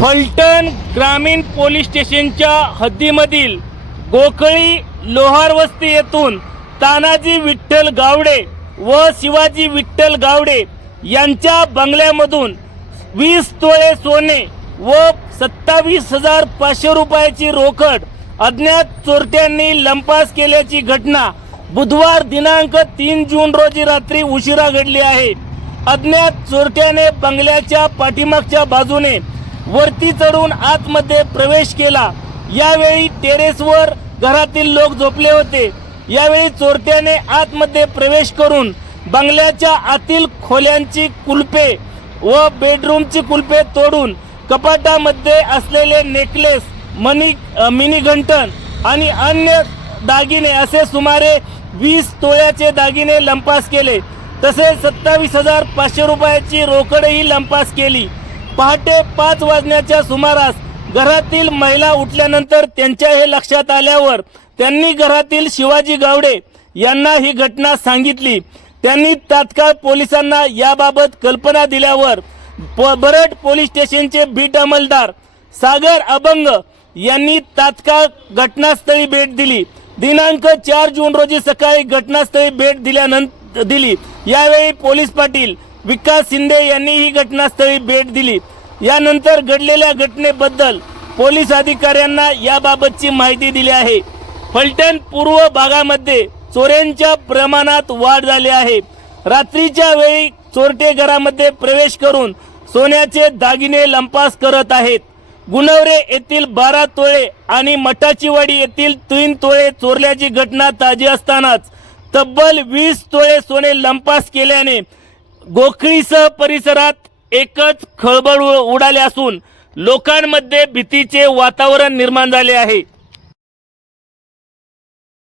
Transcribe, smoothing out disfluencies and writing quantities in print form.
फलटण ग्रामीण पोलीस स्टेशनच्या हद्दीमधील गोखळी लोहार वस्ती येथून तानाजी विठ्ठल गावडे व शिवाजी विठ्ठल गावडे यांच्या बंगल्यामधून 20 तोळे सोने व 27,500 रुपयाची रोकड अज्ञात चोरट्यांनी लंपास केल्याची घटना बुधवार दिनांक 3 जून रोजी रात्री उशिरा घडली आहे। अज्ञात चोरट्याने बंगल्याच्या पाठीमागच्या बाजूने वरती चढून आतमध्ये प्रवेश केला। यावेळी टेरेसवर घरातील लोक झोपले होते। यावेळी चोरट्याने आतमध्ये प्रवेश करून बंगल्याच्या आतील खोल्यांची कुलपे व बेडरूमची कुलपे तोडून कपाटामध्ये असलेले नेकलेस, मिनी घंटन आणि अन्य दागिने असे सुमारे 20 तोळ्याचे दागिने लंपास केले। तसेच 27,500 रुपयाची रोकडही लंपास केली। पहाटे 5 वाजण्याच्या सुमारास घरातील महिला उठल्यानंतर त्यांच्या हे लक्षात आल्यावर त्यांनी घरातील शिवाजी गावडे यांना ही घटना सांगितली। त्यांनी तात्काळ पोलिसांना याबाबत कल्पना दिल्यावर बरड पोलीस स्टेशनचे बीट अंमलदार सागर अभंग यांनी तात्काळ घटनास्थळी भेट दिली। दिनांक 4 जून रोजी सकाळी घटनास्थळी भेट दिली। यावेळी पोलीस पाटील विकास शिंदे यांनी ही घटनास्थळी भेट दिली। यानंतर घडलेल्या घटनेबद्दल पोलीस अधिकाऱ्यांना याबाबतची माहिती दिली आहे। फलटण पूर्व भागामध्ये चोऱ्यांच्या प्रमाणात वाढ झाली आहे। रात्रीच्या वेळी चोरटे घरामध्ये प्रवेश करून सोन्याचे दागिने लंपास करत आहेत। गुणवरे येथील 12 तोळे आणि मठाचीवाडी येथील 3 तोळे चोरल्याची घटना ताजी असतानाच तब्बल 20 तोळे सोने लंपास केल्याने गोखळीसह परिसरात एकच खळबळ उडाली असून लोकांमध्ये भीतीचे वातावरण निर्माण झाले आहे।